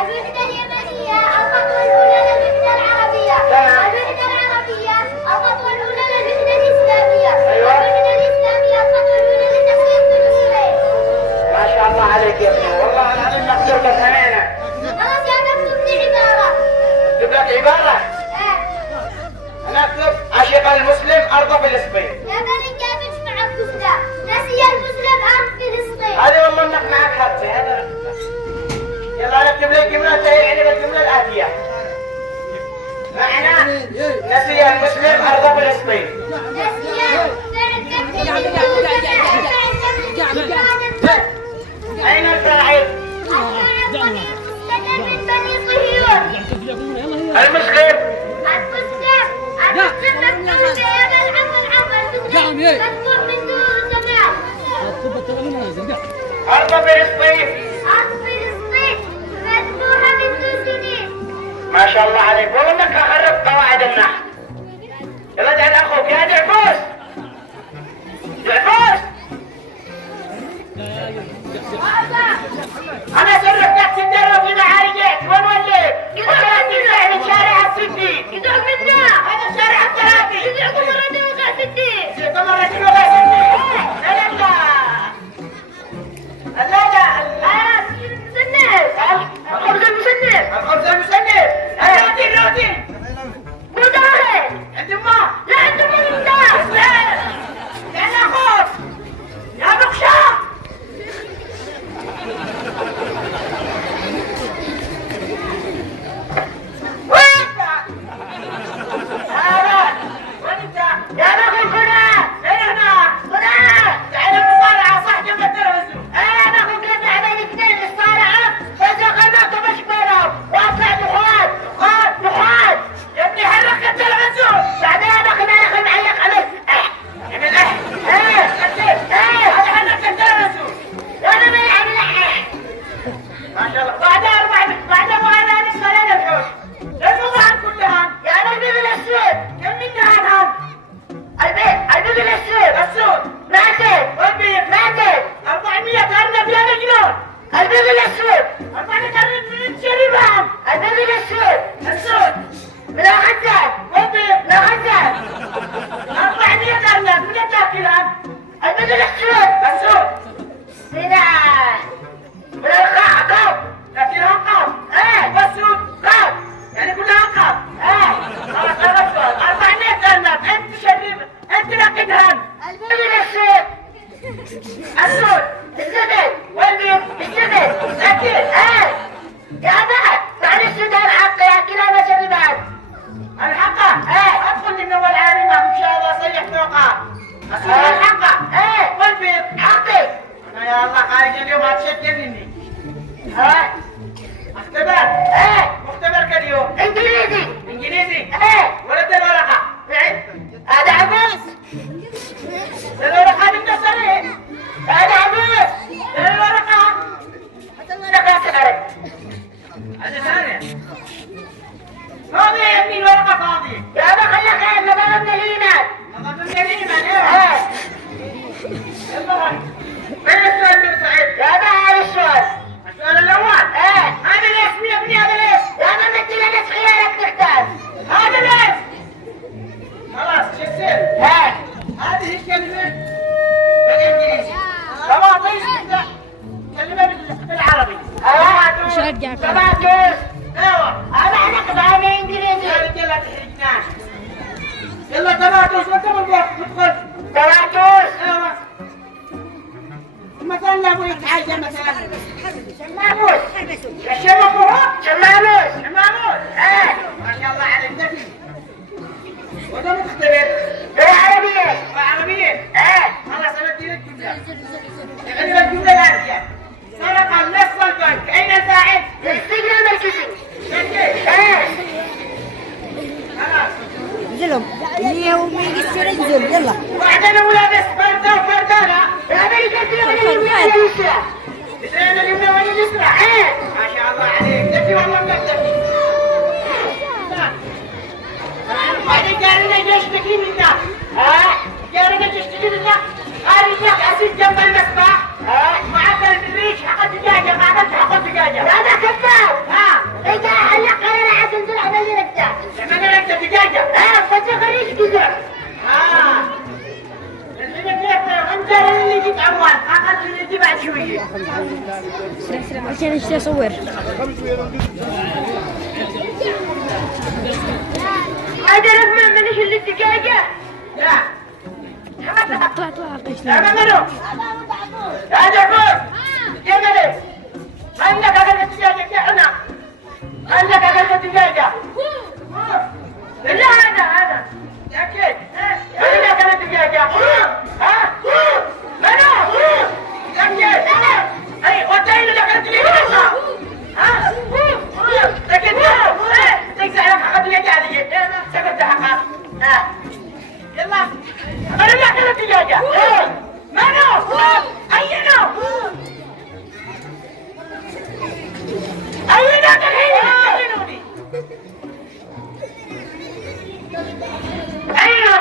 الوحدة اليمنية الخطوة الأولى للوحدة العربية. الوحدة العربية الخطوة الأولى للوحدة الإسلامية. الوحدة الإسلامية الخطوة الأولى لتحقيق فلسطين. ما شاء الله عليك يا ابني، والله العظيم مقدورك أمانة. خلاص يا أنا اكتب لي عبارة. اكتب لك عبارة؟ أنا أكتب عشق المسلم أرض فلسطين. يا بني كيف مع الكفتة؟ نسي المسلم أرض فلسطين. هذه والله إنك معك حظ هذا. يلا نكتب لك جملة يعني بالجملة الآتية. معنى نسي المسلم أرض فلسطين. أين الفاعل؟ المسلم. أرض فلسطين. ما شاء الله عليك، والله انك خربت قواعد النحو. يلا جعل اخوك يا دعبوس. دعبوس. انا سرقتك تتدرب في معارجك، وين وليت؟ وكانت تطلع من شارع السدي. يدعك منا. هذا شارع الثلاثي. يدعكم مرة وقع سدي. يدعكم مرة وقع سدي. لا لا لا لا الخبز المسنن. الخبز المسنن. الروتين. مداهن. عند ما؟ لا عند الناس. لا يا خوف. يا بخشة. وين انت؟ وين انت؟ يا بخل هنا. فين هنا؟ هنا. تعال المصارعة صح جنب التلفزيون. انا اخوك لما عمل اثنين المصارعة فاذا قناته مش بينهم واطلع دخان. دخان. يا ابني حرك التلفزيون. بعدين انا اخي معلق عليك. اعمل هذا حرك التلفزيون. انا ما يعمل ما شاء الله. بعدين وانا نسمع لنا الحوش. الموضوع كلها يا البيض الاسود. كم من دهنهم؟ البيض الاسود. السود. ماتت. والبيض ماتت. 400 ارنب يا مجنون. البيض الاسود. 400 ارنب من شربهم. البيض الاسود. السود. من الغزال. والبيض من الغزال. 400 ارنب من تاكلهم. البيض الاسود. السود. من القاف. لكنها قاف. والسود قاف. يعني كلها قاف. خلاص 400 ارنب. انت شرب. انت لقدهم. البيض الاسود. السود. الزبد. والبيض الزبد. اكيد. يا بابا تعال السودان الحقة يا كلاب شربان. الحقة. ادخل من اول عارمة ان شاء الله صيح فوقها. السودان الحقة. والبيض حقي. انا يا الله خارج اليوم هتشتمني. اختبار. مختبرك اليوم. انجليزي. ولد الورقة. هذا عبوس. الورقة بالتصريح. هذا عبوس. الورقة. الورقة سكرت. هذا ثانية. فاضي يا ابني الورقة فاضية. يا أبا خليك خير نظام من الإيمان. نظام من الإيمان يلا وين السؤال من سعيد؟ يا أبا هذا السؤال. السؤال الأول. هذا الاسم يا ابني هذا الاسم. يا أبا مثل الاسم خيالك نحتاج. هذا الاسم. خلاص شو السر؟ هذه الكلمة بالإنجليزي. طماطيش كلمة بالعربي. طماطيش. ايوه هذا احنا كفايه انجليزي. يا رجال تحرجناش. يلا طماطيش وانت بالبوق ادخل. طماطيش. ايوه. مثلا لو ابوي حاجه مثلا. شماموس. شماموس. ما شاء الله عليك ذكي. وده مختبر. عربية. خلاص انا اديلك جملة. الجملة الآتية. سرق عشان اشتري اصور. هذا رقم من ايش اللي الدقيقة؟ لا طلع هذا منو؟ هذا فوق يا ملك عندك أكل الدجاجة هنا عندك أكل الدجاجة لا هذا أكيد هذا أكل الدجاجة ها منو؟ أكيد أي وتاين اللي أكل الدجاجة ها لكن تكسر لك أكل الدجاجة سكت حقا يلا أنا اللي أكل الدجاجة منو؟ أينو؟ أينو تكينوني؟ أينو؟